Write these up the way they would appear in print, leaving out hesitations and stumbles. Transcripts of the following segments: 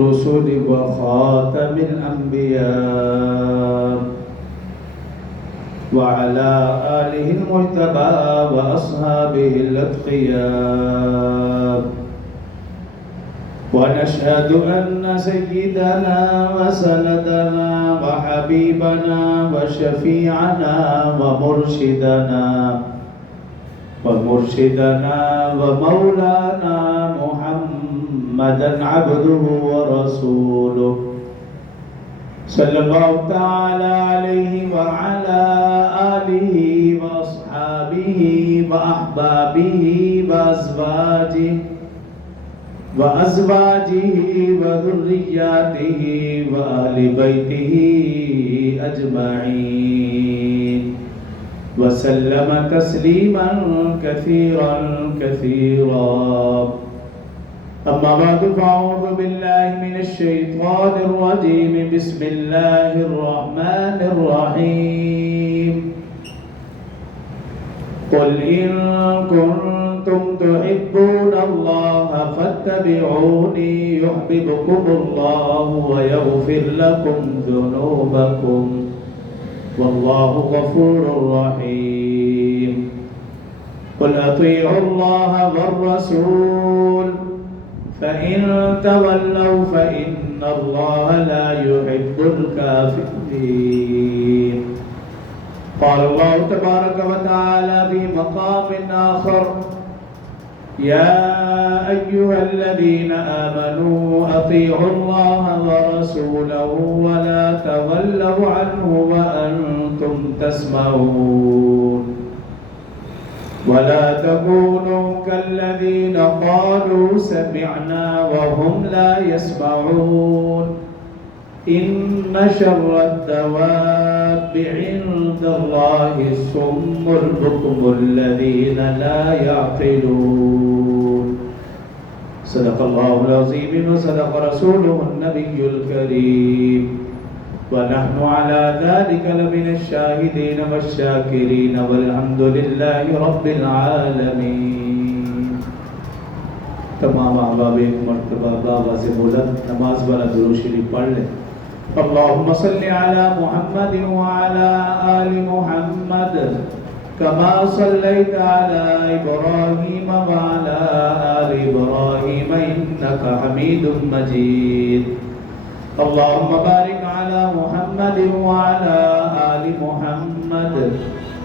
الرسل وخاتم الأنبياء وعلى آله المجتبى وأصحابه الأتقياء ونشهد أن سيدنا وسندنا وحبيبنا وشفيعنا ومرشدنا ومولانا محمدا عبده ورسوله صلى الله تعالى عليه وعلى آله وأصحابه وأحبابه وأزواجه وذرياته وأهل بيته أجمعين وسلم تسليما كثيرا أما بعد فأعوذ بالله من الشيطان الرجيم بسم الله الرحمن الرحيم قل إن كنتم تحبون الله فاتبعوني يحببكم الله ويغفر لكم ذنوبكم والله غفور رحيم قل أطيعوا الله والرسول فإن تولوا فإن الله لا يحب الكافرين قال الله تبارك وتعالى في مقام آخر يا أيها الذين آمنوا أطيعوا الله ورسوله ولا تولوا عنه وأنتم تسمعون ولا تكونوا كالذين قالوا سمعنا وهم لا يسمعون إن شر الدواب عند الله الصم البكم الذين لا يعقلون صدق الله العظيم وصدق رسوله النبي الكريم ونحن على ذلك لمن الشاهدين والشاكرين والحمد لله رب العالمين تمام احباب ایک مرتبہ بابا سے بلند نماز والا درود شریف پڑھ لیں اللهم صل على محمد وعلى آل محمد كما صليت على إبراهيم وعلى آل إبراهيم إنك حميد مجيد اللهم بارك على محمد وعلى آل محمد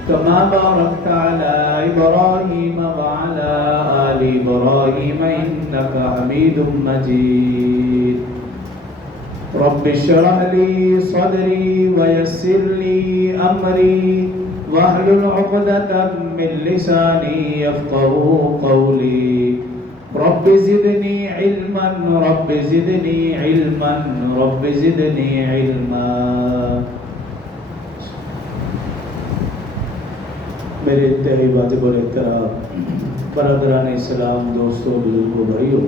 كما باركت على إبراهيم وعلى آل إبراهيم إنك حميد مجيد رب اشرح لي صدري ويسر لي أمري واحلل عقدة من لساني يفقهوا قولي رب زدني علما رب زدني علما رب زدني علما میرے انتہائی واجب اور احترام برادران اسلام دوستوں بزرگوں بھائیوں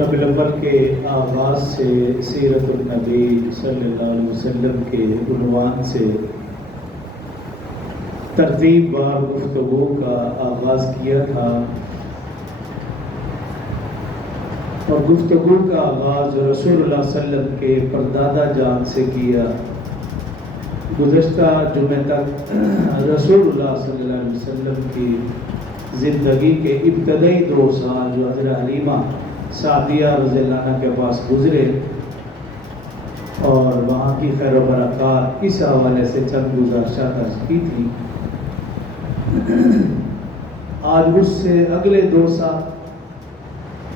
ربیع الاول کے آغاز سے سیرت النبی صلی اللہ علیہ وسلم کے عنوان سے ترتیب وار گفتگو کا آغاز کیا تھا اور گفتگو کا آغاز رسول اللہ صلی اللہ علیہ وسلم کے پردادا جان سے کیا گزشتہ جمعہ تک رسول اللہ صلی اللہ علیہ وسلم کی زندگی کے ابتدائی 2 سال جو حضرت حلیمہ سعدیہ رضی اللہ عنہ کے پاس گزرے اور وہاں کی خیر و برکات اس حوالے سے چند گزارشات عرض کی تھی آج اس سے اگلے 2 سال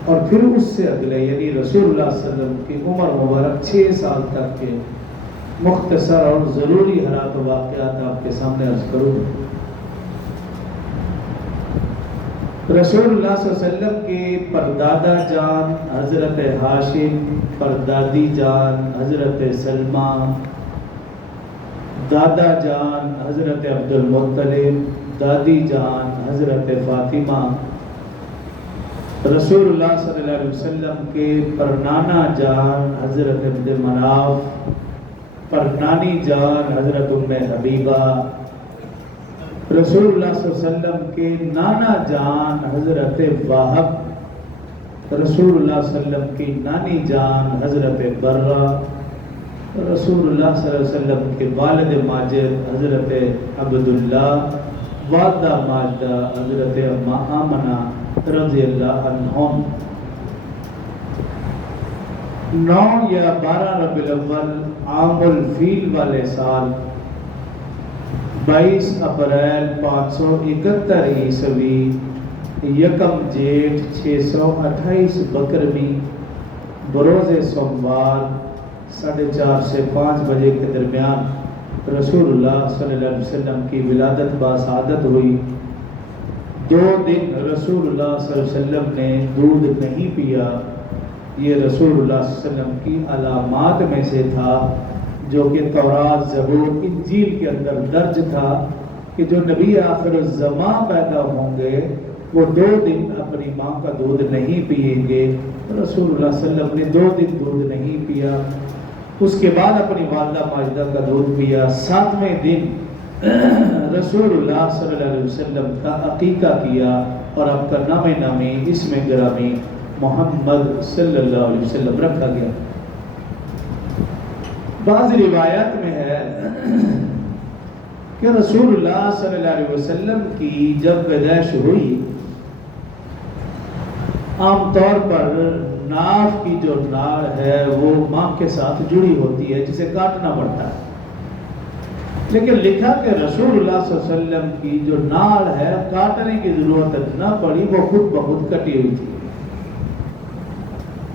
اور پھر اس سے اگلے یعنی رسول اللہ صلی اللہ علیہ وسلم کی عمر مبارک 6 سال تک کے مختصر اور ضروری حالات و واقعات آپ کے سامنے عرض کروں رسول اللہ صلی اللہ علیہ وسلم کے پردادا جان حضرت ہاشم پردادی جان حضرت سلمہ دادا جان حضرت عبد المطلب دادی جان حضرت فاطمہ رسول اللہ صلی اللہ علیہ وسلم کے پرنانا جان حضرت عبد مناف پرنانی جان حضرت ام حبیبہ رسول اللہ صلی اللہ علیہ وسلم کے نانا جان حضرت وہب رسول اللہ صلی اللہ علیہ وسلم کی نانی جان حضرت برہ، رسول اللہ صلی اللہ علیہ وسلم کے والد ماجد حضرت عبداللہ، والدہ ماجدہ حضرت آمنہ رضی اللہ عنہم 9 یا 12 ربیع الاول عام الفیل والے سال 22 اپریل 571 عیسوی یکم جیٹھ 628 بکرمی بروز سوموار 4:30 سے 5 بجے کے درمیان رسول اللہ صلی اللہ علیہ وسلم کی ولادت باسعادت ہوئی۔ 2 دن رسول اللہ صلی اللہ علیہ وسلم نے دودھ نہیں پیا۔ یہ رسول اللہ صلی اللہ علیہ وسلم کی علامات میں سے تھا جو کہ تورات، زبور، انجیل کے اندر درج تھا کہ جو نبی آخر الزمان پیدا ہوں گے وہ 2 دن اپنی ماں کا دودھ نہیں پئیں گے۔ رسول اللہ صلی اللہ علیہ وسلم نے 2 دن دودھ نہیں پیا، اس کے بعد اپنی والدہ ماجدہ کا دودھ پیا۔ 7ویں دن رسول اللہ صلی اللہ علیہ وسلم کا عقیقہ کیا اور آپ کا نام نامی اسم گرامی محمد صلی اللہ علیہ وسلم رکھا گیا۔ بعض روایات میں ہے کہ رسول اللہ صلی اللہ علیہ وسلم کی جب پیدائش ہوئی، عام طور پر ناف کی جو ناڑ ہے وہ ماں کے ساتھ جڑی ہوتی ہے جسے کاٹنا پڑتا ہے، لیکن لکھا کہ رسول اللہ صلی اللہ علیہ وسلم کی جو ناڑ ہے کاٹنے کی ضرورت نہ پڑی، وہ خود بخود کٹی ہوئی تھی۔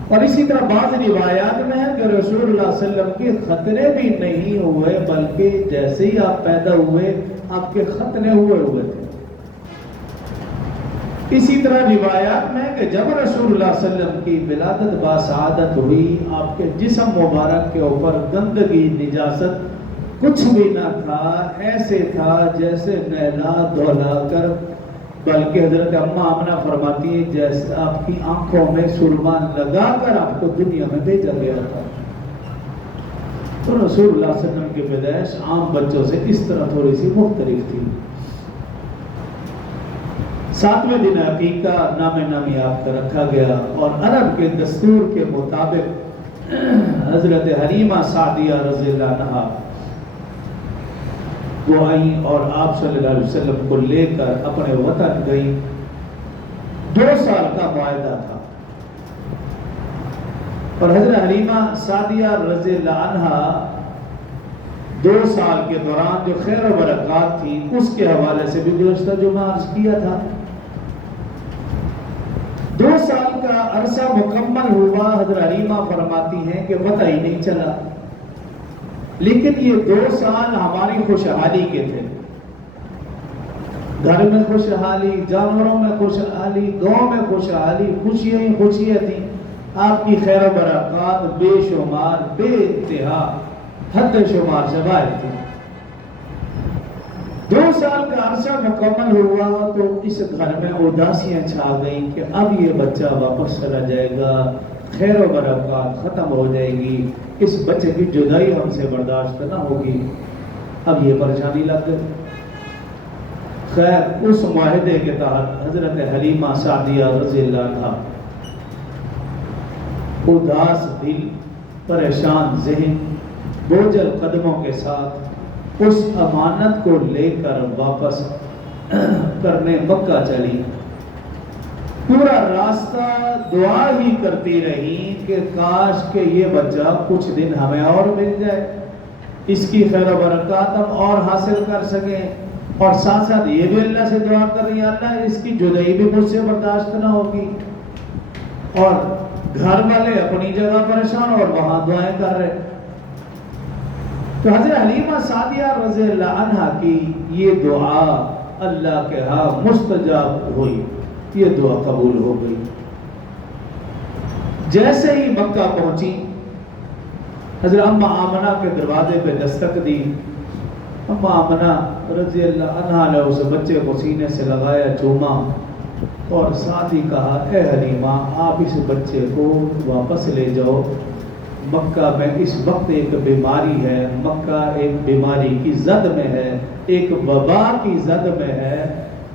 اور اسی طرح بعض روایات میں ہے کہ رسول اللہ صلی اللہ علیہ وسلم کے ختنے بھی نہیں ہوئے، بلکہ جیسے ہی آپ پیدا ہوئے آپ کے ختنے ہوئے تھے۔ اسی طرح روایات میں ہے کہ جب رسول اللہ صلی اللہ علیہ وسلم کی ولادت باسعادت ہوئی، آپ کے جسم مبارک کے اوپر گندگی، نجاست کچھ بھی نہ تھا، ایسے تھا جیسے نہلا دھولا کر، بلکہ حضرت اماں آمنہ فرماتی ہے جیسے آپ کی آنکھوں میں سرما لگا کر آپ کو دنیا میں بھیجا گیا تھا۔ تو رسول اللہ صلی اللہ علیہ وسلم کی پیدائش عام بچوں سے اس طرح تھوڑی سی مختلف تھی۔ 7ویں دن عقیقہ نام نامی آپ کا رکھا گیا، اور عرب کے دستور کے مطابق حضرت حلیمہ سعدیہ رضی اللہ عنہا وہ آئیں اور آپ صلی اللہ علیہ وسلم کو لے کر اپنے وطن گئی۔ 2 سال کا معاہدہ تھا، اور حضرت حلیمہ سعدیہ رضی اللہ عنہا 2 سال کے دوران جو خیر و برکات تھی اس کے حوالے سے بھی گزشتہ جمعہ عرض کیا تھا۔ 2 سال کا عرصہ مکمل ہوا، حضرت حلیمہ فرماتی ہیں کہ پتہ ہی نہیں چلا، لیکن یہ 2 سال ہماری خوشحالی کے تھے۔ گھر میں خوشحالی، جانوروں میں خوشحالی، گاؤں میں خوشحالی، خوشیاں ہی خوشیاں تھیں۔ آپ کی خیر و برکات بے شمار، بے انتہا، حد شمار سے باہر تھی۔ 2 سال کا عرصہ مکمل ہوا تو اس گھر میں اداسیاں چھا گئیں کہ اب یہ بچہ واپس چلا جائے گا، خیر و برکات ختم ہو جائے گی، اس بچے کی جدائی ہم سے برداشت نہ ہوگی۔ اب یہ پریشانی لگ گئی۔ خیر، اس معاہدے کے تحت حضرت حلیمہ سعدیہ رضی اللہ عنہا اداس دل، پریشان ذہن، بوجھل قدموں کے ساتھ اس امانت کو لے کر واپس کرنے مکہ چلی۔ پورا راستہ دعا ہی کرتی رہی کہ کاش کہ یہ بچہ کچھ دن ہمیں اور مل جائے، اس کی خیر و برکات ہم اور حاصل کر سکیں، اور ساتھ ساتھ یہ بھی اللہ سے دعا کر رہی ہے اللہ اس کی جدائی بھی مجھ سے برداشت نہ ہوگی۔ اور گھر والے اپنی جگہ پریشان اور وہاں دعائیں کر رہے۔ تو حضرت حلیمہ سعدیہ رضی اللہ عنہا کی یہ دعا اللہ کے ہاں مستجاب ہوئی، یہ دعا قبول ہو گئی۔ جیسے ہی مکہ پہنچی، حضرت اماں آمنہ کے دروازے پہ دستک دی۔ اماں آمنہ رضی اللہ عنہا نے اس بچے کو سینے سے لگایا، چوما، اور ساتھ ہی کہا اے حلیمہ آپ اس بچے کو واپس لے جاؤ، مکہ میں اس وقت ایک بیماری ہے، مکہ ایک بیماری کی زد میں ہے، ایک وبا کی زد میں ہے،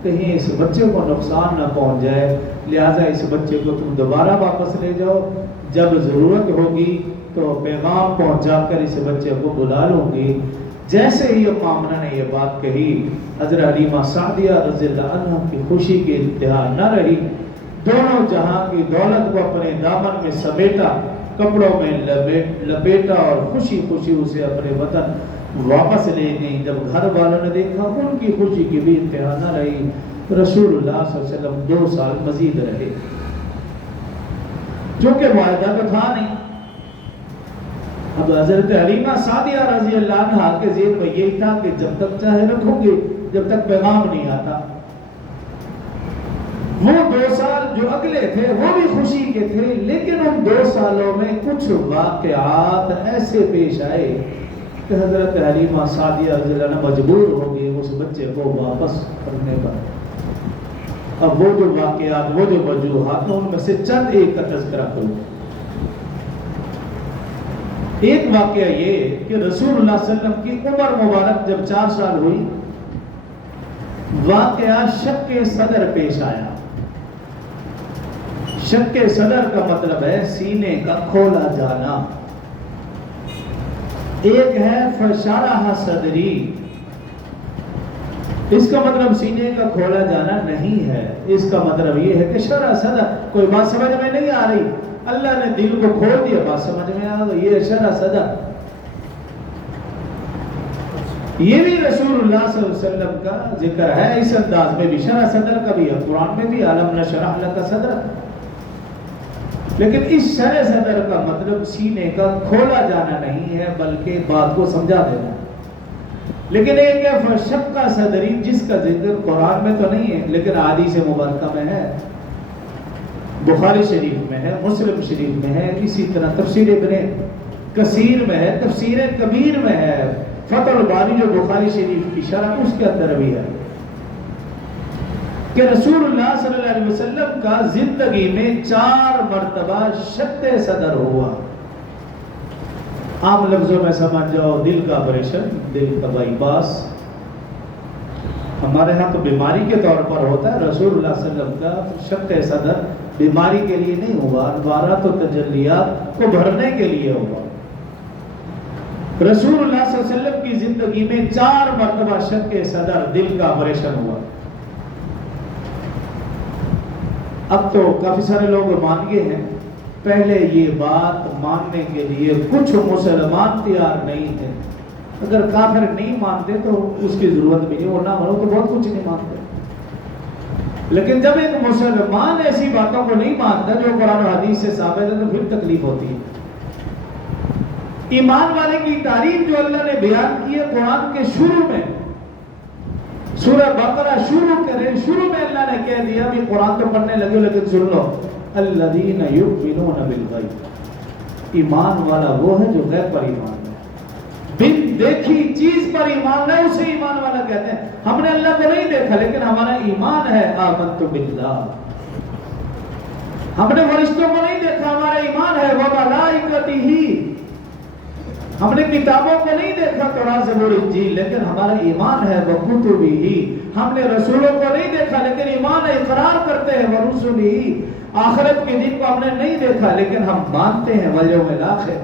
کہیں اس بچے کو نقصان نہ پہنچ جائے، لہٰذا اس بچے کو تم دوبارہ واپس لے جاؤ، جب ضرورت ہوگی تو پیغام پہنچا کر اس بچے کو بلا لوں گی۔ جیسے ہی آمنہ نے یہ بات کہی، حضرت حلیمہ سعدیہ رضی اللہ عنہ کی خوشی کی انتہا نہ رہی، دونوں جہاں کی دولت کو اپنے دامن میں سمیٹا، کپڑوں میں لپیٹا اور خوشی خوشی اسے اپنے وطن واپس لے گئی۔ جب گھر والوں نے دیکھا ان کی خوشی کی بھی انتہا نہ رہی۔ رسول اللہ صلی اللہ علیہ وسلم 2 سال مزید رہے، جو کہ معاہدہ تو تھا نہیں۔ اب حضرت حلیمہ سعدیہ رضی اللہ عنہ کے ذہن میں یہی تھا کہ جب تک چاہے رکھوں گے، جب تک پیغام نہیں آتا۔ وہ 2 سال جو اگلے تھے وہ بھی خوشی کے تھے، لیکن ان 2 سالوں میں کچھ واقعات ایسے پیش آئے کہ حضرت حلیمہ سعدیہ رضی اللہ عنہ مجبور ہو گئے اس بچے کو واپس کرنے پر۔ اب وہ جو واقعات، وہ جو وجوہات، ان میں سے چند ایک کا تذکرہ کروں۔ ایک واقعہ یہ کہ رسول اللہ صلی اللہ علیہ وسلم کی عمر مبارک جب 4 سال ہوئی، واقعہ شق صدر پیش آیا۔ شق صدر کا مطلب ہے سینے کا کھولا جانا۔ ایک ہے فشارہ صدری، اس کا مطلب سینے کا کھولا جانا نہیں ہے، اس کا مطلب یہ ہے کہ شرح صدر، کوئی بات سمجھ میں نہیں آ رہی، اللہ نے دل کو کھول دیا، بات سمجھ میں آ گئی، یہ شرح صدر۔ یہ بھی رسول اللہ صلی اللہ علیہ وسلم کا ذکر ہے اس انداز میں بھی، شرح صدر کا بھی ہے، قرآن میں بھی علم نشرح لک صدرک۔ لیکن اس شرح صدر کا مطلب سینے کا کھولا جانا نہیں ہے، بلکہ بات کو سمجھا دینا۔ لیکن ایک ہے فشق صدری، جس کا ذکر قرآن میں تو نہیں ہے لیکن احادیث مبارکہ میں ہے، بخاری شریف میں ہے، مسلم شریف میں ہے، اسی طرح تفسیر ابن کثیر میں ہے، تفسیر کبیر میں ہے، فتح الباری جو بخاری شریف کی شرح اس کے اندر بھی ہے کہ رسول اللہ صلی اللہ علیہ وسلم کا زندگی میں 4 مرتبہ شق صدر ہوا۔ عام لفظوں میں سمجھ جاؤ، دل کا آپریشن، دل کا بائی پاس۔ ہمارے ہاں تو بیماری کے طور پر ہوتا ہے، رسول اللہ صلی اللہ علیہ وسلم کا شق صدر بیماری کے لیے نہیں ہوا، انوارات و تجلیات کو بھرنے کے لیے ہوا۔ رسول اللہ صلی اللہ علیہ وسلم کی زندگی میں 4 مرتبہ شق صدر، دل کا آپریشن ہوا۔ اب تو کافی سارے لوگ مان گئے ہیں، پہلے یہ بات ماننے کے لیے کچھ مسلمان تیار نہیں تھے۔ اگر کافر نہیں مانتے تو اس کی ضرورت بھی نہیں، وہ نہ مانو تو بہت کچھ نہیں مانتے۔ لیکن جب ایک مسلمان ایسی باتوں کو نہیں مانتا جو قرآن و حدیث سے ثابت ہے تو پھر تکلیف ہوتی ہے۔ ایمان والے کی تعریف جو اللہ نے بیان کی ہے قرآن کے شروع میں، سورہ بقرہ شروع کریں، شروع میں اللہ نے کہہ دیا، بھی قرآن تو پڑھنے لگے لیکن سن لو، الذین یؤمنون بالغیب، ایمان والا وہ ہے جو غیب پر ایمان ہے، بن دیکھی چیز پر ایمان ہے، اسے ایمان والا کہتے ہیں۔ ہم نے اللہ کو نہیں دیکھا لیکن ہمارا ایمان ہے، آمنت باللہ۔ ہم نے فرشتوں کو نہیں دیکھا، ہمارا ایمان ہے، وملائکتہ۔ ہم نے کتابوں کو نہیں دیکھا، تورات زبور انجیل، لیکن ہمارا ایمان ہے، وکتبہ۔ ہم نے رسولوں کو نہیں دیکھا لیکن ایمان ہے، اقرار کرتے ہیں، ورسلہ۔ آخرت کے دن کو ہم نے نہیں دیکھا لیکن ہم مانتے ہیں، والیوم الآخر۔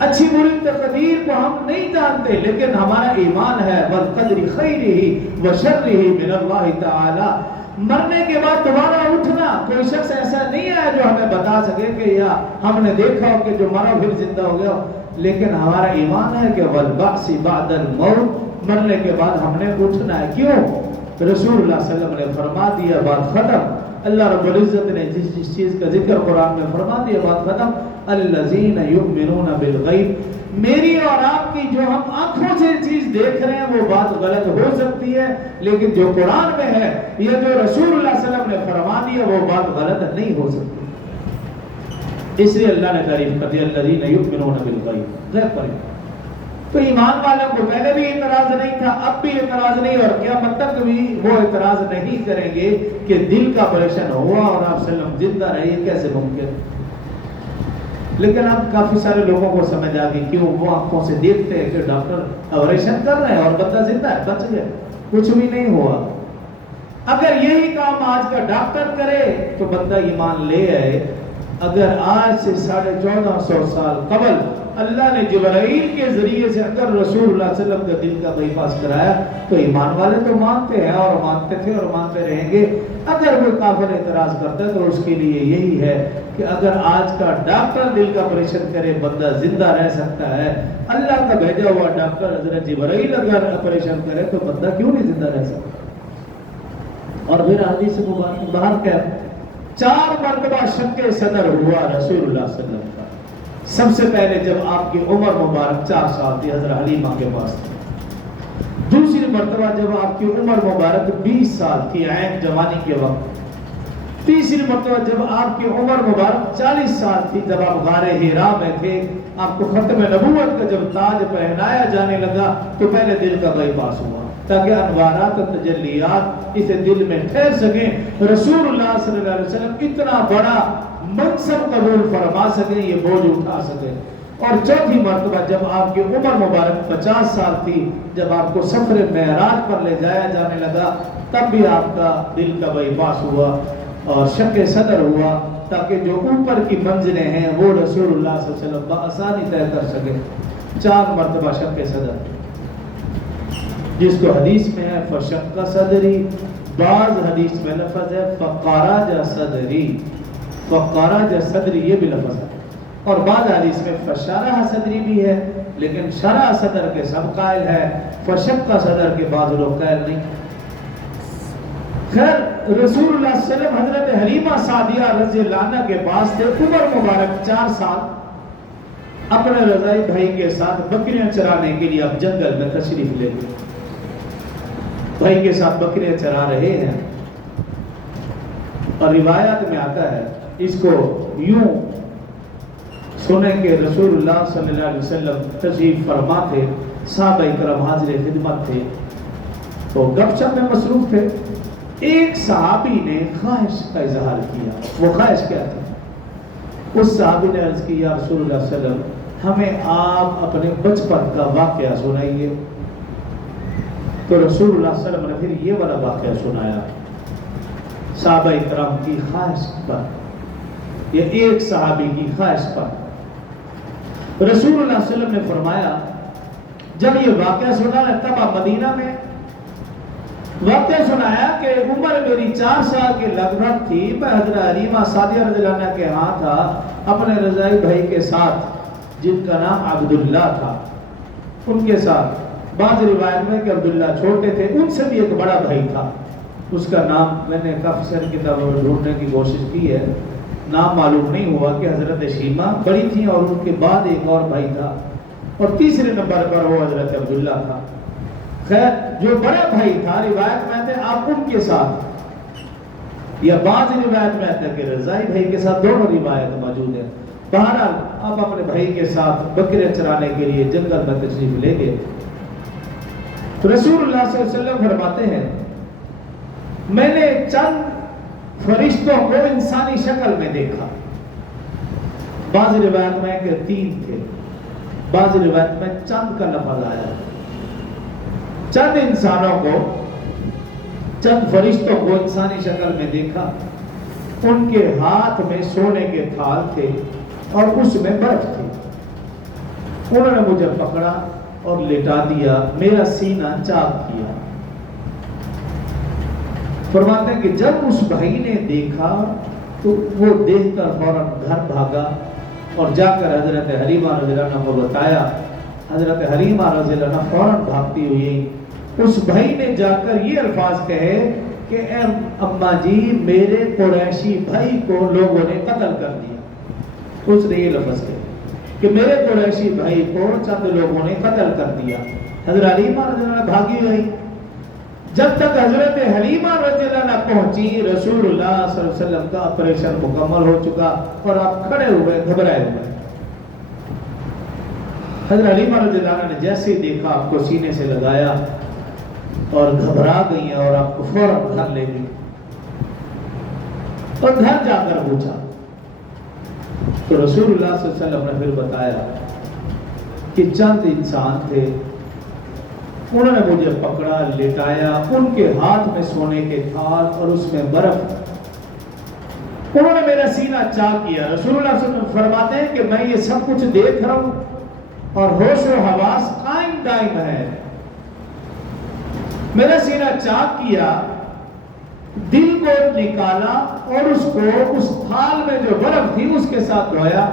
اچھی بری تقدیر کو ہم نہیں جانتے لیکن ہمارا ایمان ہے، والقدر خیرہ وشرہ من اللہ تعالی۔ مرنے کے بعد دوبارہ اٹھنا، کوئی شخص ایسا نہیں ہے جو ہمیں بتا سکے کہ یا ہم نے دیکھا ہو کہ جو مرا پھر زندہ ہو گیا، لیکن ہمارا ایمان ہے کہ والبعث بعد الموت، مرنے کے بعد ہم نے اٹھنا ہے۔ کیوں؟ رسول اللہ صلی اللہ علیہ وسلم نے فرما دیا، بات ختم۔ اللہ رب العزت نے جس چیز کا ذکر قرآن میں فرما دیا، بات ختم۔ الذین یؤمنون بالغیب، میری اور آپ کی جو ہم آنکھوں سے چیز دیکھ رہے ہیں وہ بات غلط ہو سکتی ہے، لیکن جو قرآن میں ہے یا جو رسول اللہ صلی اللہ علیہ وسلم نے فرما دیا وہ بات غلط نہیں ہو سکتی۔ اس لیے اللہ نے تعریف کر دیا، الذین یؤمنون بالغیب، غیب پر۔ تو ایمان والوں کو پہلے بھی اعتراض نہیں تھا، اب بھی اعتراض نہیں، اور قیامت تک بھی وہ اعتراض نہیں کریں گے کہ دل کا آپریشن ہوا اور آپ صلی اللہ علیہ وسلم زندہ رہے، یہ کیسے ممکن؟ لیکن اب کافی سارے لوگوں کو سمجھ آ گئی، کیوں؟ وہ آنکھوں سے دیکھتے ہیں کہ ڈاکٹر آپریشن کر رہے ہیں اور بندہ زندہ ہے، بچ گیا، کچھ بھی نہیں ہوا۔ اگر یہی کام آج کا ڈاکٹر کرے تو بندہ ایمان لے آئے. اگر آج سے 1450 سال قبل اللہ نے جبرائیل کے ذریعے سے اگر رسول اللہ صلی اللہ علیہ وسلم کا دل کا بائی پاس کرایا تو ایمان والے تو مانتے ہیں اور مانتے تھے اور مانتے رہیں گے. اگر کوئی کافر اعتراض کرتا ہے تو اس کے لیے یہی ہے کہ اگر آج کا ڈاکٹر دل کا آپریشن کرے بندہ زندہ رہ سکتا ہے, اللہ کا بھیجا ہوا ڈاکٹر حضرت جبرائیل اگر آپریشن کرے تو بندہ کیوں نہیں زندہ رہ سکتا. اور پھر حدیث مبارک باہر کیا 4 مرتبہ شق صدر ہوا رسول اللہ صلی اللہ علیہ وسلم کا. سب سے پہلے جب آپ کی عمر مبارک 4 سال تھی حضرت حلیمہ کے پاس تھی. دوسری مرتبہ جب آپ کی عمر مبارک 20 سال تھی عین جوانی کے وقت. تیسری مرتبہ جب آپ کی عمر مبارک 40 سال تھی جب آپ غار حرا میں تھے. آپ کو ختم نبوت کا جب تاج پہنایا جانے لگا تو پہلے دل کا بائی پاس ہوا تاکہ انوارات و تجلیات اسے دل میں ٹھہر سکیں. رسول اللہ صلی اللہ علیہ وسلم اتنا بڑا منصب قبول فرما سکیں, یہ بوجھ اٹھا سکیں. اور چوتھی مرتبہ جب آپ کی عمر مبارک 50 سال تھی جب آپ کو سفر معراج پر لے جایا جانے لگا تب بھی آپ کا دل کا بائی پاس ہوا اور شق صدر ہوا تاکہ جو اوپر کی منزلیں ہیں وہ رسول اللہ صلی اللہ علیہ وسلم بآسانی طے کر سکے. 4 مرتبہ شق صدر جس کو حدیث میں ہے فشق صدری, بعض حدیث میں لفظ ہے فقارج صدری, فقارج صدری یہ بھی لفظ ہے. اور بعض حدیث میں فشرح صدری بھی ہے لیکن شرح صدر کے سب قائل ہے, فشق صدر کے بعض لوگ قائل نہیں. خیر رسول اللہ صلی اللہ علیہ وسلم حضرت حلیمہ سعدیہ رضی اللہ عنہ کے پاس تھے. عمر مبارک 4 سال اپنے رضائی بھائی کے ساتھ بکریاں چرانے کے لیے اب جنگل میں تشریف لے گئے. بھائی کے ساتھ بکریاں چرا رہے ہیں اور روایات میں آتا ہے اس کو یوں سنیں کہ رسول اللہ صلی اللہ علیہ وسلم تشریف فرما تھے, صحابہ کرام حاضر خدمت تھے تو گپ شپ میں مصروف تھے. ایک صحابی نے خواہش کا اظہار کیا. وہ خواہش کیا تھی؟ اس صحابی نے عرض کی یا رسول اللہ صلی اللہ علیہ وسلم ہمیں آپ اپنے بچپن کا واقعہ سنائیے. تو رسول اللہ صلی اللہ علیہ وسلم نے پھر یہ والا واقعہ سنایا صحابہ کرام کی خواہش پر, یہ ایک صحابی کی خواہش پر. رسول اللہ صلی اللہ علیہ وسلم نے فرمایا جب یہ واقعہ سنا تب آپ مدینہ میں واقعہ سنایا کہ عمر میری 4 سال کے لگ بھگ تھی. میں حضرت حلیمہ سعدیہ رضی اللہ عنہ کے ہاں تھا اپنے رضائی بھائی کے ساتھ جن کا نام عبداللہ تھا, ان کے ساتھ. بعض روایت میں کہ عبداللہ چھوٹے تھے, ان سے بھی ایک بڑا بھائی تھا, اس کا نام میں نے کافی ساری کتابوں میں ڈھونڈنے کی کوشش کی ہے, نام معلوم نہیں ہوا کہ حضرت شیمہ بڑی تھی اور ان کے بعد ایک اور بھائی تھا اور تیسرے نمبر پر وہ حضرت عبداللہ تھا. خیر جو بڑا بھائی تھا روایت میں آتے آپ ان کے ساتھ یا بعض روایت میں آتا ہے کہ رضائی بھائی کے ساتھ, دونوں روایت موجود ہیں. بہرحال آپ اپنے بھائی کے ساتھ بکرے چرانے کے لیے جنگل میں تشریف لے گئے. رسول اللہ صلی اللہ علیہ وسلم فرماتے ہیں میں نے چند فرشتوں کو انسانی شکل میں دیکھا. بعض روایت میں کہ 3 تھے, بعض روایت میں چند کا لفظ آیا. چند انسانوں کو, چند فرشتوں کو انسانی شکل میں دیکھا. ان کے ہاتھ میں سونے کے تھال تھے اور اس میں برف تھی. انہوں نے مجھے پکڑا اور لٹا دیا, میرا سینہ چاک کیا. فرماتے ہیں کہ جب اس بھائی نے دیکھا تو وہ دیکھ کر فوراً گھر بھاگا اور جا کر حضرت حلیمہ رضی اللہ عنہ کو بتایا. حضرت حلیمہ رضی اللہ عنہ فوراً بھاگتی ہوئی اس بھائی نے جا کر یہ الفاظ کہے کہ اے اماں جی میرے قریشی بھائی کو لوگوں نے قتل کر دیا. اس نے یہ لفظ کہے کہ میرے قریشی بھائی کو چند لوگوں نے قتل کر دیا. حضرت حلیمہ رضی اللہ عنہ بھاگی گئی. جب تک حضرت حلیمہ رضی اللہ عنہ پہنچی رسول اللہ صلی اللہ علیہ وسلم کا آپریشن مکمل ہو چکا اور آپ کھڑے ہوئے گھبرائے ہوئے. حضرت حلیمہ رضی اللہ عنہ نے جیسے ہی دیکھا آپ کو سینے سے لگایا اور گھبرا گئی اور آپ کو فوراً گھر لے گئی اور گھر جا کر پوچھا تو رسول اللہ صلی اللہ علیہ وسلم نے پھر بتایا کہ چند انسان تھے انہوں نے مجھے پکڑا، لٹایا، ان کے ہاتھ میں سونے کے تھال اور اس میں برف، انہوں نے میرا سینہ چاک کیا۔ رسول اللہ صلی اللہ علیہ وسلم فرماتے ہیں کہ میں یہ سب کچھ دیکھ رہا ہوں اور ہوش و حواس قائم دائم ہے۔ میرا سینہ چاک کیا، دل کو نکالا اور اس کو اس تھال میں جو برف تھی اس کے ساتھ دھویا،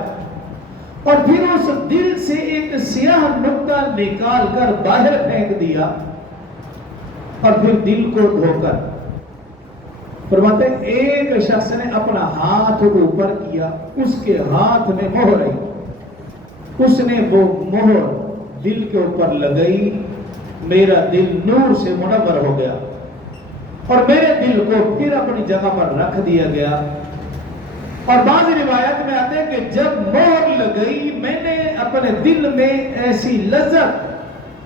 اور پھر اس دل سے ایک سیاہ نقطہ نکال کر باہر پھینک دیا، اور پھر دل کو دھو کر فرماتے ہیں ایک شخص نے اپنا ہاتھ اوپر کیا، اس کے ہاتھ میں مہر آئی، اس نے وہ مہر دل کے اوپر لگائی، میرا دل نور سے منور ہو گیا اور میرے دل کو پھر اپنی جگہ پر رکھ دیا گیا۔ اور بعض روایت میں آتے ہیں کہ جب مہر لگئی میں نے اپنے دل میں ایسی لذت،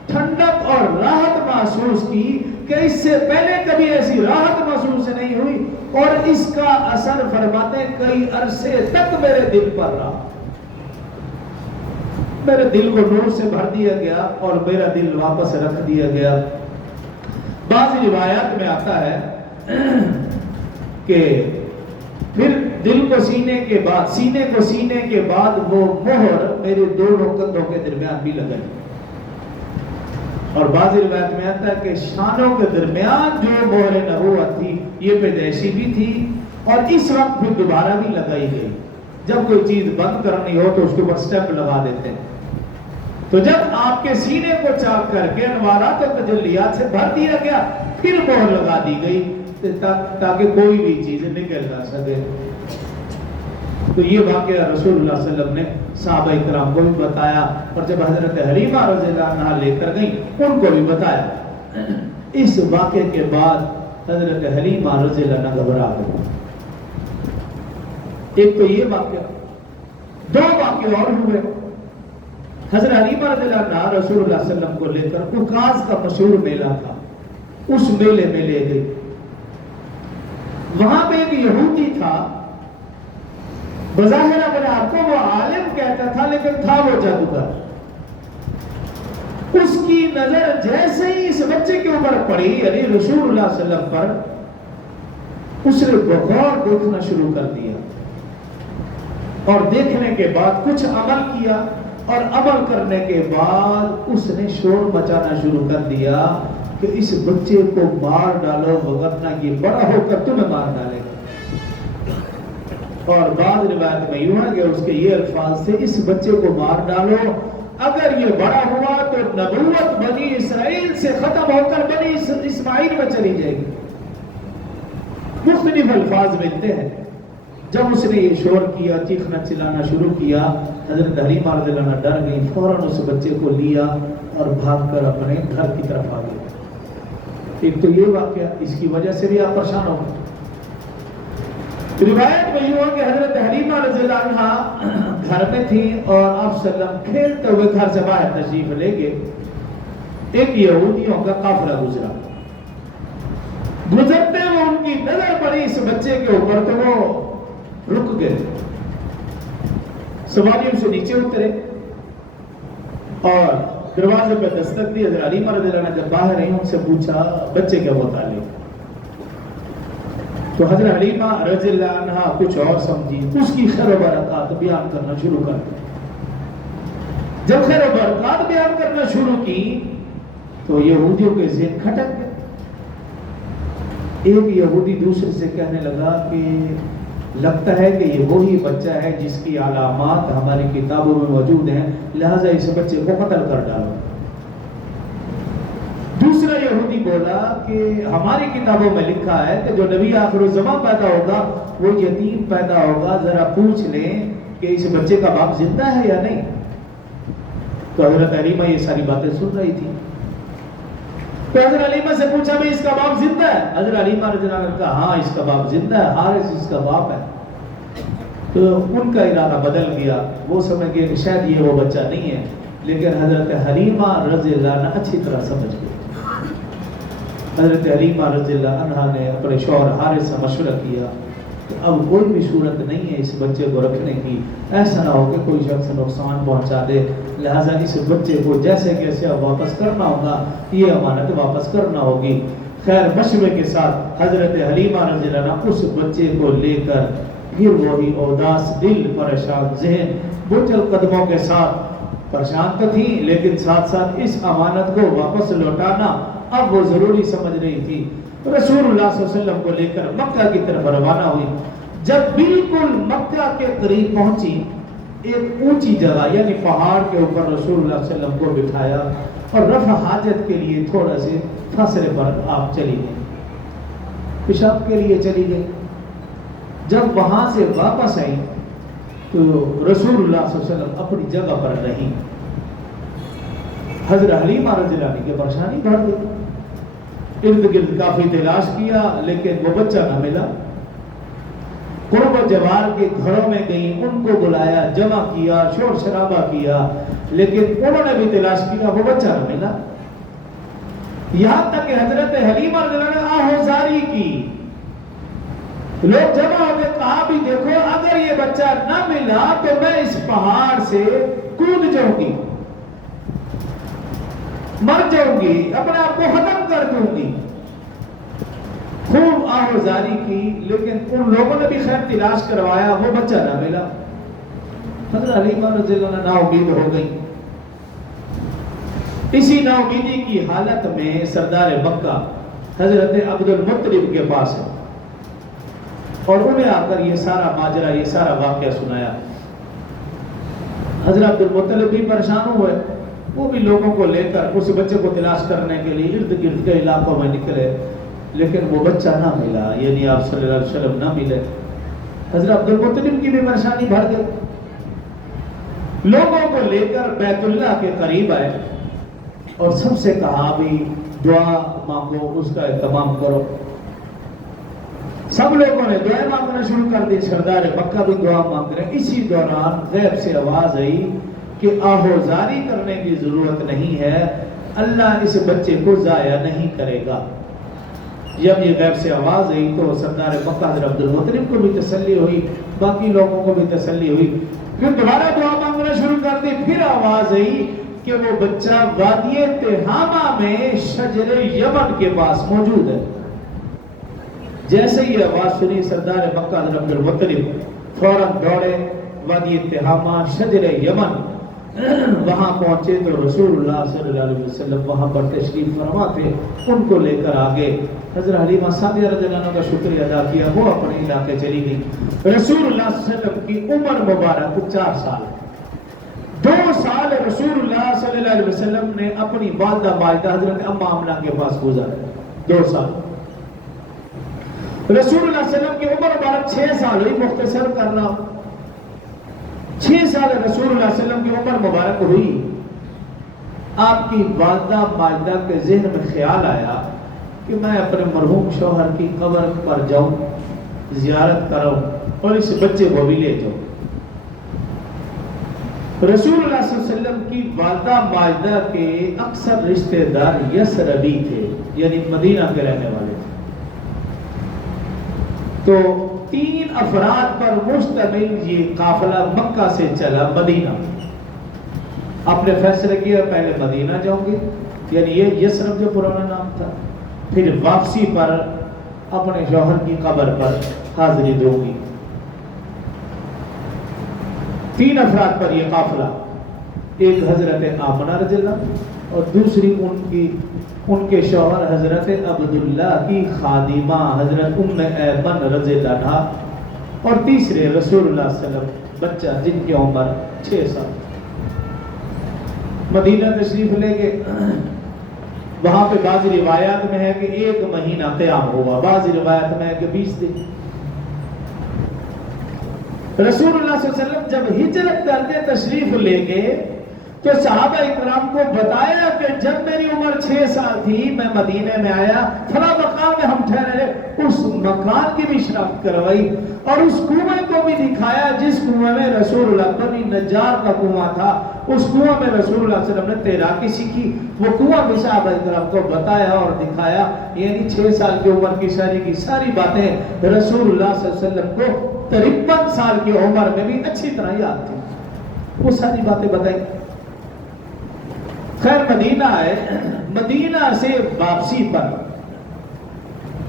ٹھنڈک اور راحت محسوس کی کہ اس سے پہلے کبھی ایسی راحت محسوس نہیں ہوئی، اور اس کا اثر فرماتے ہیں کئی عرصے تک میرے دل پر رہا۔ میرے دل کو نور سے بھر دیا گیا اور میرا دل واپس رکھ دیا گیا۔ بعض روایات میں آتا ہے کہ پھر دل کو سینے کے بعد وہ مہر میرے دونوں کندھوں کے درمیان بھی لگائی، اور بعض روایت میں آتا ہے کہ شانوں کے درمیان جو مہر نبوت تھی یہ پیدائشی بھی تھی، اور اس وقت پھر دوبارہ بھی لگائی گئی۔ جب کوئی چیز بند کرنی ہو تو اس کے اوپر سٹیپ لگا دیتے ہیں، تو جب آپ کے سینے کو چاک کر کے انوارات و تجلیات سے بھر دیا گیا، پھر مہر لگا دی گئی تاکہ کوئی بھی چیز نکل نہ سکے۔ تو یہ واقعہ رسول اللہ صلی اللہ علیہ وسلم نے صحابہ کرام کو بھی بتایا، اور جب حضرت حلیمہ رضی اللہ عنہا لے کر گئی ان کو بھی بتایا۔ اس واقعے کے بعد حضرت حلیمہ رضی اللہ عنہ گھبرا گئی۔ ایک تو یہ واقعہ، دو واقعے اور ہوئے۔ حضرت حلیمہ رضی اللہ عنہ رسول اللہ صلی اللہ علیہ وسلم کو لے کر عکاظ کا مشہور میلہ تھا، اس میلے میں لے گئی۔ وہاں پہ ایک یہودی تھا، بظاہر اپنے آپ کو وہ عالم کہتا تھا لیکن تھا وہ جادوگر۔ اس کی نظر جیسے ہی اس بچے کے اوپر پڑی، یعنی رسول اللہ صلی اللہ علیہ وسلم پر، اس نے بغور دیکھنا شروع کر دیا، اور دیکھنے کے بعد کچھ عمل کیا، اور عمل کرنے کے بعد اس نے شور مچانا شروع کر دیا کہ اس بچے کو مار ڈالو ورنہ یہ بڑا ہو کر تمہیں مار ڈالے گا۔ اور بعض روایت میں یوں ہے کہ اس کے یہ الفاظ سے اس بچے کو مار ڈالو، اگر یہ بڑا ہوا تو نبوت بنی اسرائیل سے ختم ہو کر بنی اسماعیل میں چلی جائے گی۔ مختلف الفاظ ملتے ہیں۔ جب اس نے یہ شور کیا، چیخنا چلانا شروع کیا، حضرت حلیمہ رضی اللہ عنہا ڈر گئی، فوراً اس بچے کو لیا اور بھاگ کر اپنے گھر کی طرف آ گئی۔ ایک تو یہ واقعہ، اس کی وجہ سے بھی آپ پریشان ہو گئے۔ روایت میں یوں ہے کہ حضرت حلیمہ رضی اللہ عنہا گھر میں تھی اور آپ صلی اللہ علیہ وسلم کھیلتے ہوئے گھر سے باہر تشریف لے گئے۔ ایک یہودیوں کا قافلہ گزرا، گزرتے ہوئے ان کی نظر پڑی اس بچے کے اوپر تو وہ رک گئے، سواریوں سے نیچے اترے اور دروازے پہ دستک دی۔ حضرت حلیمہ رضی اللہ عنہا جب باہر آئی ان سے پوچھا بچے کے متعلق، تو حضرت حلیمہ رضی اللہ عنہا کچھ اور سمجھی، اس کی خیر و برکات بیان کرنا شروع کر دی۔ جب خیر و برکات بیان کرنا شروع کی تو یہودیوں کے ذہن کھٹک گئے۔ ایک یہودی دوسرے سے کہنے لگا کہ لگتا ہے کہ یہ وہی بچہ ہے جس کی علامات ہماری کتابوں میں موجود ہیں، لہٰذا اس بچے کو قتل کر ڈالو۔ دوسرا یہودی بولا کہ ہماری کتابوں میں لکھا ہے کہ جو نبی آخر الزمان پیدا ہوگا وہ یتیم پیدا ہوگا، ذرا پوچھ لیں کہ اس بچے کا باپ زندہ ہے یا نہیں۔ تو حضرت حلیمہ یہ ساری باتیں سن رہی تھی، تو حضرت حلیمہ سے پوچھا بھی اس کا باپ زندہ ہے؟ حضرت حلیمہ رضی اللہ عنہا نے کہا ہاں اس کا باپ زندہ ہے، حارث اس کا باپ ہے۔ تو ان کا ارادہ بدل گیا، وہ سمجھ گئے کہ شاید یہ وہ بچہ نہیں ہے، لیکن حضرت حلیمہ رضی اللہ عنہا اچھی طرح سمجھ گئے۔ حضرت حلیمہ رضی اللہ عنہا نے اپنے شوہر حارث سے مشورہ کیا اب کوئی بھی صورت نہیں ہے اس بچے کو رکھنے کی، ایسا نہ ہو کہ کوئی شخص نقصان پہنچا دے، لہٰذا اس بچے کو جیسے کیسے اب واپس کرنا ہوگا، یہ امانت واپس کرنا ہوگی۔ خیر مشورے کے ساتھ حضرت حلیمہ رضی اللہ عنہا اس بچے کو لے کر پھر وہی اداس دل، پریشان ذہن، بوجھل قدموں کے ساتھ، پریشان تو تھی لیکن ساتھ ساتھ اس امانت کو واپس لوٹانا اب وہ ضروری سمجھ رہی تھی۔ رسول اللہ صلی اللہ علیہ وسلم کو لے کر مکہ کی طرف روانہ ہوئی۔ جب بالکل مکہ کے قریب پہنچی، ایک اونچی جگہ یعنی پہاڑ کے اوپر رسول اللہ صلی اللہ علیہ وسلم کو بٹھایا اور رفع حاجت کے لیے تھوڑا سے فاصلے پر آپ چلی گئی، پیشاب کے لیے چلی گئی۔ جب وہاں سے واپس آئی تو رسول اللہ صلی اللہ علیہ وسلم اپنی جگہ پر رہیں۔ حضرت حلیمہ رضی اللہ عنہا کی پریشانی بڑھ گئی، ارد گرد کافی تلاش کیا لیکن وہ بچہ نہ ملا۔ قرب و جوار کے گھروں میں گئیں، ان کو بلایا، جمع کیا، شور شرابہ کیا، لیکن انہوں نے بھی تلاش کیا، وہ بچہ نہ ملا۔ یہاں تک کہ حضرت حلیمہ رضی اللہ عنہا نے آہوزاری کی، لوگ جمع ہو کے کہا بھی دیکھو اگر یہ بچہ نہ ملا تو میں اس پہاڑ سے کود جاؤں گی، مر جاؤں گی، اپنے آپ کو ختم کر دوں گی۔ خوب آہوزاری کی لیکن ان لوگوں نے بھی خیر تلاش کروایا، وہ بچہ نہ ملا۔ حضرت حلیمہ رضی اللہ عنہا نا امید ہو گئی۔ اسی نا امیدی کی حالت میں سردار مکہ حضرت عبد المطلب کے پاس ہے اور انہیں آ کر یہ سارا ماجرا، یہ سارا واقعہ سنایا۔ حضرت عبد المطلب بھی پریشان ہوئے، وہ بھی لوگوں کو لے کر اس بچے کو تلاش کرنے کے لیے ارد گرد کے علاقوں میں نکلے، لیکن وہ بچہ نہ ملا، یعنی آپ صلی اللہ علیہ وسلم نہ ملے۔ حضرت عبد المطلب کی بھی پریشانی بڑھ گئی، لوگوں کو لے کر بیت اللہ کے قریب آئے اور سب سے کہا بھی دعا مانگو، اس کا اہتمام کرو۔ سب لوگوں نے دعائیں مانگنا شروع کر دی، سردار مکہ بھی دعا مانگ رہے۔ اسی دوران غیب سے آواز آئی کہ آہوزاری کرنے کی ضرورت نہیں ہے، اللہ اس بچے کو ضائع نہیں کرے گا۔ جب یہ غیب سے آواز آئی تو سردار مکہ حضرت عبد المطلب کو بھی تسلی ہوئی، باقی لوگوں کو بھی تسلی ہوئی۔ پھر دوبارہ دعا مانگنا شروع کر دی، پھر آواز آئی کہ وہ بچہ وادی تہامہ میں شجر یمن کے پاس موجود ہے۔ جیسے ہی آواز سنی سردار مکہ حضرت عبد المطلب فوراً دوڑے وادی تہامہ شجر یمن، وہاں پہنچے تو رسول اللہ صلی اللہ علیہ وسلم وہاں پر تشریف فرما تھے، ان کو لے کر آگے حضرت حلیمہ سعدیہ رضی اللہ عنہا کا شکریہ ادا کیا، وہ اپنے علاقے چلی گئی۔ رسول اللہ صلی اللہ علیہ وسلم کی عمر مبارک 4 سال، 2 سال رسول اللہ صلی اللہ علیہ وسلم نے اپنی والدہ ماجدہ حضرت ام آمنہ کے پاس گزارے، 2 سال۔ رسول اللہ صلی اللہ علیہ وسلم کی عمر مبارک 6 سال ہوئی، مختصر کر رہا ہوں۔ 6 سال رسول اللہ صلی اللہ علیہ وسلم کی عمر مبارک ہوئی، آپ کی والدہ ماجدہ کے ذہن میں خیال آیا کہ میں اپنے مرحوم شوہر کی قبر پر جاؤں، زیارت کروں اور اس بچے کو بھی لے جاؤں۔ رسول اللہ صلی اللہ علیہ وسلم کی والدہ ماجدہ کے اکثر رشتہ دار یثربی تھے، یعنی مدینہ کے رہنے والے تھے، تو 3 افراد پر مشتمل یہ قافلہ مکہ سے چلا مدینہ۔ آپ نے فیصلہ کیا پہلے مدینہ جاؤں گے، یعنی یہ یثرب جو پرانا نام تھا، پھر واپسی پر اپنے شوہر کی قبر پر حاضری دوں گی۔ 3 افراد پر یہ قافلہ، ایک حضرت آمنہ رضی اللہ اور دوسری ان کے شوہر حضرت عبداللہ کی خادمہ حضرت ام ایمن رضی اللہ عنہا، اور تیسرے رسول اللہ صلی اللہ علیہ وسلم بچہ جن کی عمر 6 سال۔ مدینہ تشریف لے کے وہاں پہ بعض روایات میں ہے کہ 1 مہینہ قیام ہوا، بعض روایات میں ہے کہ 20 دن۔ رسول اللہ صلی اللہ علیہ وسلم جب ہجرت کرتے تشریف لے گئے تو صحابہ اکرام کو بتایا کہ جب میری عمر 6 سال تھی میں مدینے میں آیا، فلاں مقام میں ہم ٹھہرے، اس مکان کی بھی شناخت کروائی اور اس کنویں کو بھی دکھایا جس کنویں میں رسول اللہ بنی نجار کا کنواں تھا، اس کنواں میں رسول اللہ صلی اللہ علیہ وسلم نے تیراکی سیکھی، وہ کنواں بھی صحابہ اکرام کو بتایا اور دکھایا۔ یعنی 6 سال کی عمر کی ساری باتیں رسول اللہ صلی اللہ علیہ وسلم کو 53 سال کی عمر میں بھی اچھی طرح یاد تھی، وہ ساری باتیں بتائی۔ خیر مدینہ آئے، مدینہ سے واپسی پر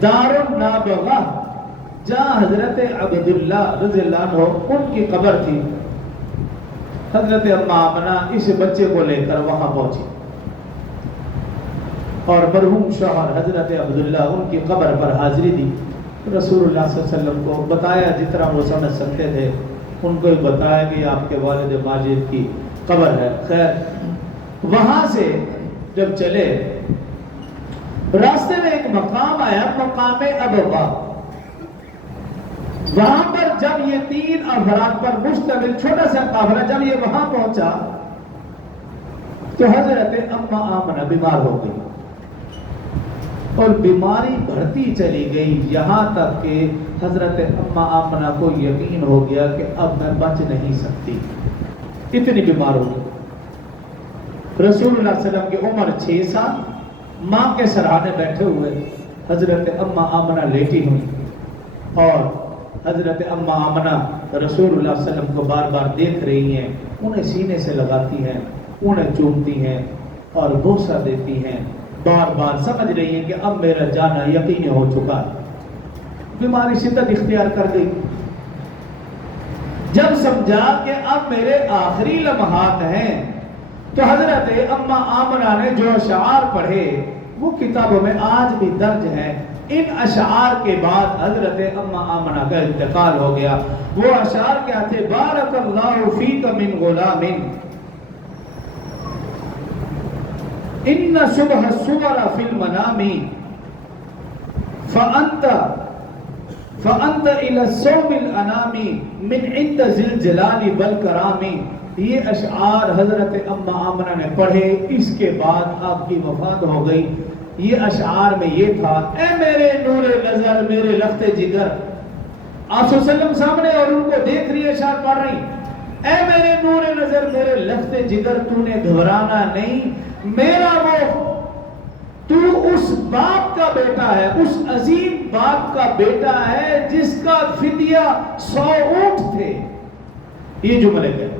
دار النابغہ جہاں حضرت عبداللہ رضی اللہ عنہ ان کی قبر تھی، حضرت اماں آمنہ اس بچے کو لے کر وہاں پہنچی اور مرحوم شوہر حضرت عبداللہ ان کی قبر پر حاضری دی۔ رسول اللہ صلی اللہ علیہ وسلم کو بتایا جتنا وہ سمجھ سکتے تھے، ان کو بتایا کہ آپ کے والد ماجد کی قبر ہے۔ خیر وہاں سے جب چلے راستے میں ایک مقام آیا، مقام ابوا، وہاں پر جب یہ 3 افراد پر مشتمل چھوٹا سا قافلہ جب یہ وہاں پہنچا تو حضرت اماں آمنہ بیمار ہو گئی اور بیماری بڑھتی چلی گئی، یہاں تک کہ حضرت اماں آمنہ کو یقین ہو گیا کہ اب میں بچ نہیں سکتی، اتنی بیمار ہو گئی۔ رسول اللہ صلی اللہ علیہ وسلم کی عمر 6 سال، ماں کے سرہانے بیٹھے ہوئے، حضرت اماں آمنہ لیٹی ہوئی اور حضرت اماں آمنہ رسول اللہ صلی اللہ علیہ وسلم کو بار بار دیکھ رہی ہیں، انہیں سینے سے لگاتی ہیں، انہیں چومتی ہیں اور بوسہ دیتی ہیں، بار بار سمجھ رہی ہیں کہ اب میرا جانا یقینی ہو چکا، بیماری شدت اختیار کر گئی۔ جب سمجھا کہ اب میرے آخری لمحات ہیں تو حضرت اماں آمنہ نے جو اشعار پڑھے وہ کتابوں میں آج بھی درج ہیں۔ ان اشعار کے بعد حضرت اماں آمنہ کا انتقال ہو گیا۔ وہ اشعار کیا تھے؟ بارک اللہ فیک من غلام ان صبح الصور فی المنام فانت الى الصوم الانام من عند ذی الجلال والکرام۔ یہ اشعار حضرت اماں آمنہ نے پڑھے، اس کے بعد آپ کی وفات ہو گئی۔ یہ اشعار میں یہ تھا، اے میرے نور نظر میرے لخت جگر، آپ صلی اللہ علیہ وسلم سامنے اور ان کو دیکھ رہی اشعار پڑھ رہی، اے میرے نور نظر میرے لخت جگر، تو نے گھبرانا نہیں، میرا وہ تو اس باپ کا بیٹا ہے، اس عظیم باپ کا بیٹا ہے جس کا فدیہ 100 اونٹ تھے۔ یہ جملے گئے،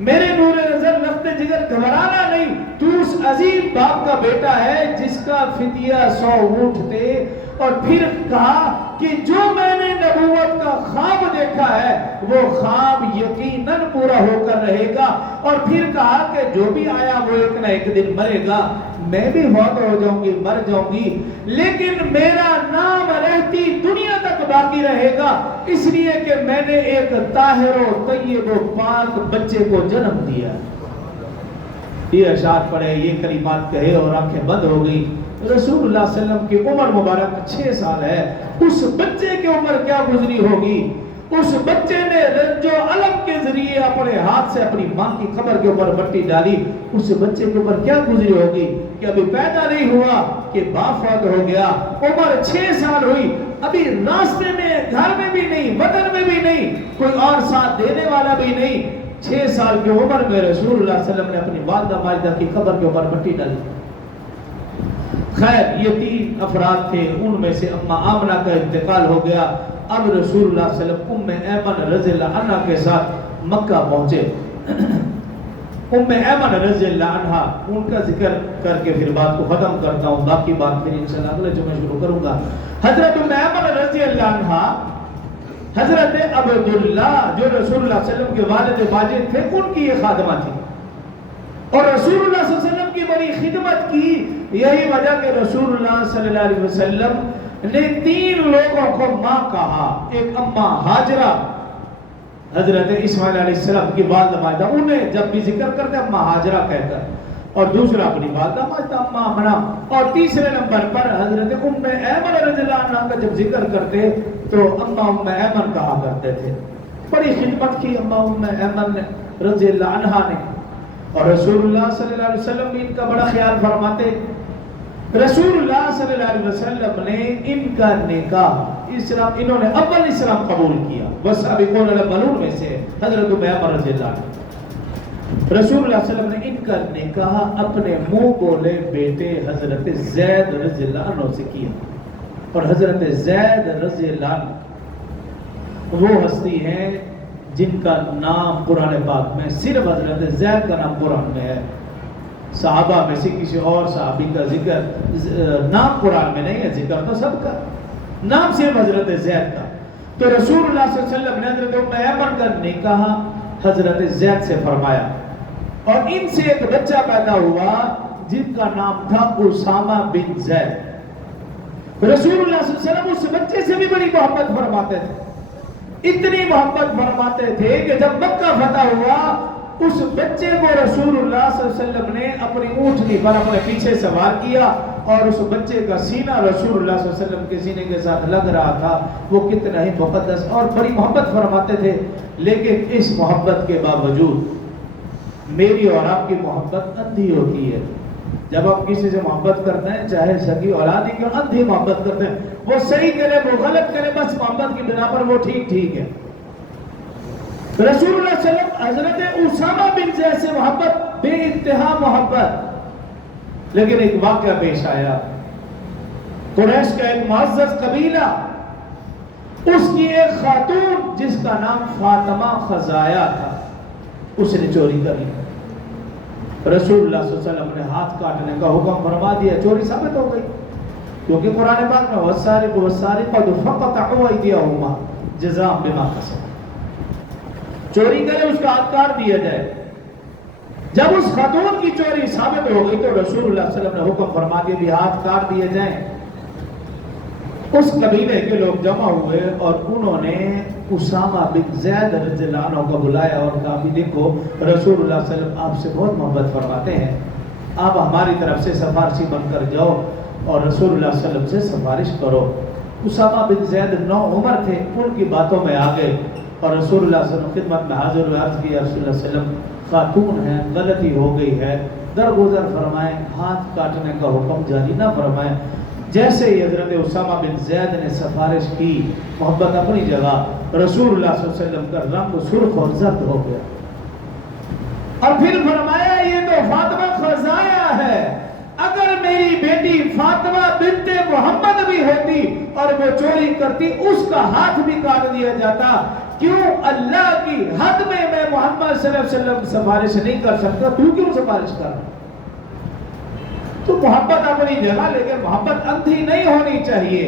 میرے نور نظر لخت جگر گھبرانا نہیں، تو اس عظیم باپ کا بیٹا ہے جس کا فدیہ 100 اونٹ تھے۔ اور پھر کہا کہ جو میں نے نبوت کا خواب دیکھا ہے وہ خواب یقیناً پورا ہو کر رہے گا۔ اور پھر کہا کہ جو بھی آیا وہ ایک نہ ایک دن مرے گا، میں بھی فوت ہو جاؤں گی، مر جاؤں گی، لیکن میرا نام رہتی دنیا تک باقی رہے گا، اس لیے کہ میں نے ایک طاہر و طیب و پاک بچے کو جنم دیا۔ یہ اشعار پڑھے، یہ کلمات کہے اور آنکھیں بند ہو گئی۔ رسول اللہ صلی اللہ علیہ وسلم کی عمر مبارک 6 سال ہے، اس بچے کی عمر کیا گزری ہوگی؟ اس بچے نے رنج و علم کے ذریعے اپنے ہاتھ سے اپنی ماں کی قبر کے اوپر مٹی ڈالی، اس بچے کے اوپر کیا گزری ہوگی کہ ابھی پیدا نہیں ہوا کہ باپ فوت ہو گیا، عمر 6 سال ہوئی، ابھی راستے میں گھر میں بھی نہیں، وطن میں بھی نہیں، کوئی اور ساتھ دینے والا بھی نہیں، 6 سال کی عمر میں رسول اللہ صلی اللہ علیہ وسلم نے اپنی والدہ ماجدہ کی قبر کے اوپر مٹی ڈالی۔ خیر یہ 3 افراد تھے، ان میں سے اماں آمنہ کا انتقال ہو گیا۔ اب رسول اللہ صلی اللہ علیہ وسلم ایمن رضی اللہ عنہ کے ساتھ مکہ پہنچے۔ ایمن رضی اللہ عنہ، ان کا ذکر کر کے پھر بات کو ختم کرتا ہوں، باقی بات پھر انشاءاللہ اگلے جمعے شروع کروں گا۔ حضرت ایمن رضی اللہ عنہ حضرت عبداللہ جو رسول اللہ صلی اللہ علیہ وسلم کے والد ماجد تھے، ان کی یہ خادمہ تھی اور رسول اللہ صلی اللہ علیہ وسلم کی بڑی خدمت کی۔ یہی وجہ کہ رسول اللہ صلی اللہ علیہ وسلم نے 3 لوگوں کو ماں کہا، ایک اماں ہاجرہ حضرت اسماعیل علیہ السلام کی والدہ ماجدہ، انہیں جب بھی ذکر کرتے اماں ہاجرہ کہتا ہے، اور دوسرا اپنی والدہ ماجدہ اماں آمنہ، اور تیسرے نمبر پر حضرت ایمن رضی اللہ عنہ کا جب ذکر کرتے تو اماں ایمن کہا کرتے تھے۔ بڑی خدمت کی اماں ایمن رضی اللہ عنہ نے۔ اور رسول اللہ صلی اللہ علیہ وسلم بھی ان کا بڑا خیال فرماتے. رسول اللہ صلی اللہ علیہ وسلم نے ان کا نکاح اسلام، انہوں نے اول اسلام قبول کیا، والسابقون الاولون میں سے حضرت عمر رضی اللہ عنہ. رسول اللہ صلی اللہ علیہ وسلم نے ان کا نکاح اپنے منہ بولے بیٹے حضرت زید رضی اللہ عنہ سے کیا. اور حضرت زید رضی اللہ عنہ وہ ہستی ہیں جن کا نام قرآن پاک میں صرف حضرت زید کا نام قرآن میں ہے. صحابہ میں سے کسی اور صحابی کا ذکر نام قرآن میں نہیں ہے، ذکر تو سب کا، نام صرف حضرت زید کا. تو رسول اللہ صلی اللہ علیہ وسلم نے حضرت ام ایمن کا نکاح حضرت زید سے فرمایا، اور ان سے ایک بچہ پیدا ہوا جن کا نام تھا اسامہ بن زید. رسول اللہ صلی اللہ علیہ وسلم اس بچے سے بھی بڑی محبت فرماتے تھے، اتنی محبت فرماتے تھے کہ جب مکہ فتح ہوا اس بچے کو رسول اللہ صلی اللہ علیہ وسلم نے اپنی اونٹنی پر اپنے پیچھے سوار کیا، اور اس بچے کا سینہ رسول اللہ صلی اللہ علیہ وسلم کے سینے کے ساتھ لگ رہا تھا. وہ کتنا ہی مقدس اور بڑی محبت فرماتے تھے. لیکن اس محبت کے باوجود میری اور آپ کی محبت اندھی ہوتی ہے. جب آپ کسی سے محبت کرتے ہیں، چاہے سگی اولاد ہی کیوں، اندھی محبت کرتے ہیں. وہ صحیح کرے وہ غلط کرے، بس محبت کی بنا پر وہ ٹھیک ٹھیک ہے. رسول اللہ صلی اللہ علیہ وسلم حضرت اسامہ بن زید سے محبت، بے انتہا محبت. لیکن ایک واقعہ پیش آیا. قریش کا ایک معزز قبیلہ، اس کی ایک خاتون جس کا نام فاطمہ خزایا تھا، اس نے چوری کر لی. رسول اللہ صلی اللہ علیہ وسلم نے ہاتھ کاٹنے کا حکم فرما دیا. چوری ثابت ہو گئی، کیونکہ قرآن پاک میں والسارق والسارقۃ فقطعوا ایدیہما جزاء بما کسبوا، چوری کرے اس کا ہاتھ کاٹ دیا جائے. جب اس خاتون کی چوری ثابت ہو گئی تو رسول اللہ صلی اللہ علیہ وسلم نے حکم فرما دیا بھی ہاتھ کاٹ دیے جائیں. اس قبیلے کے لوگ جمع ہوئے اور انہوں نے اسامہ بن زید رضی اللہ عنہ کو بلایا اور کہا بھی دیکھو رسول اللہ صلی اللہ علیہ وسلم آپ سے بہت محبت فرماتے ہیں، آپ ہماری طرف سے سفارشی بن کر جاؤ اور رسول اللہ صلی اللہ علیہ وسلم سے سفارش کرو. اسامہ بن زید نوعمر تھے، ان کی باتوں میں آ گئے اور رسول اللہ صلی اللہ علیہ وسلم خدمت میں حاضر ہوئے. عرض کیا رسول اللہ صلی اللہ علیہ وسلم خاتون ہے، غلطی ہو گئی ہے، درگزر فرمائیں، ہاتھ کاٹنے کا حکم جاری نہ فرمائیں. جیسے ہی حضرت اسامہ بن زید نے سفارش کی، محبت اپنی جگہ، رسول اللہ صلی اللہ علیہ وسلم کا رنگ سرخ اور زرد ہو گیا. اور پھر فرمایا یہ تو فاطمہ خزایا ہے، اگر میری بیٹی فاطمہ بنت محمد بھی ہوتی اور وہ چوری کرتی اس کا ہاتھ بھی کاٹ دیا جاتا. کیوں اللہ کی حد میں محمد صلی اللہ علیہ وسلم سفارش نہیں کر سکتا، تو کیوں سفارش کر رہا؟ تو محبت اپنی جگہ، لیکن محبت اندھی نہیں ہونی چاہیے.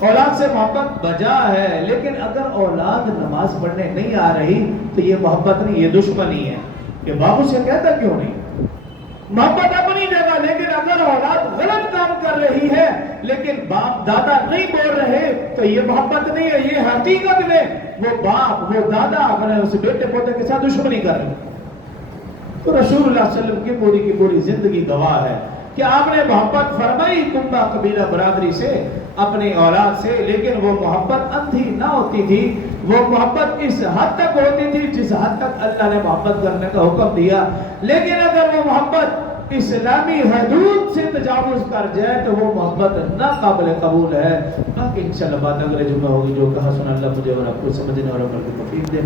اولاد سے محبت بجا ہے، لیکن اگر اولاد نماز پڑھنے نہیں آ رہی تو یہ محبت نہیں، یہ دشمنی ہے. کہ باپ سے کہتا کیوں نہیں؟ محبت اپنی جگہ، لیکن اگر اولاد غلط کام کر رہی ہے لیکن باپ دادا نہیں بول رہے تو یہ محبت نہیں ہے، یہ حقیقت میں وہ باپ وہ دادا اپنے اس بیٹے پوتے کے ساتھ دشمنی کر رہے. تو رسول اللہ صلی اللہ علیہ وسلم کی پوری زندگی گواہ ہے کہ آپ نے محبت فرمائی کنبہ قبیلہ برادری سے اپنی اولاد سے، لیکن وہ محبت اندھی نہ ہوتی تھی. وہ محبت اس حد تک ہوتی تھی جس حد تک اللہ نے محبت کرنے کا حکم دیا. لیکن اگر وہ محبت اسلامی حدود سے تجاوز کر جائے تو وہ محبت ناقابل قبول ہے. باقی انشاءاللہ بات اگلے جمعہ ہوگی. جو کہا سنا اللہ مجھے اور آپ کو سمجھنے اور عمل کی توفیق دے.